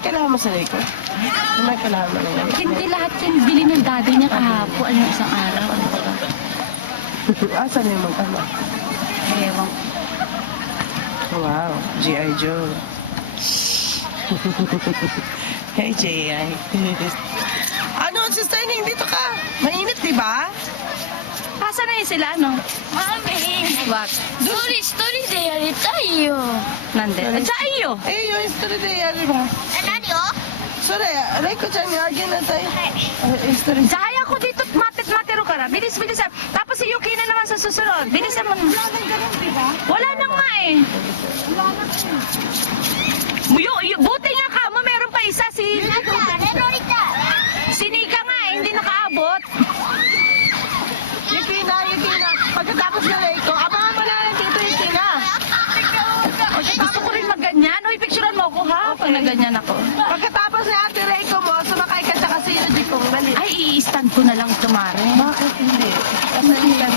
kailangan mo sa Rico? May kailangan mo na yan. Hindi lahat yan bili ng daddy niya kahapon. Ano isang araw? Ano ba ba? Asan yung magkama? Ewan. Wow, G.I. Joe. Hey, G.I. Ano, Sister Ning, dito ka. Mainit, di ba? Asa na yun sila, ano? Mami, What? story de yaritayo. Nande. At sa iyo. Eh, yung history de yari ba? Nani o? Sorry, aray ko dyan, yagin na tayo. History. Sahay ako dito, mapit-matiro ka na. Bilis. Tapos si Yuki na naman sa susunod. Bilis naman. Wala na nga eh. Buti nga ka mo, meron pa isa si... Si Nika nga eh, hindi nakaabot. Yuki na. Pagkatapos na Rico, abangan mo na lang dito, Yuki na. Gusto ko rin magganyan. Uy, picturean mo ako ha, pag naganyan ako. Pagkatapos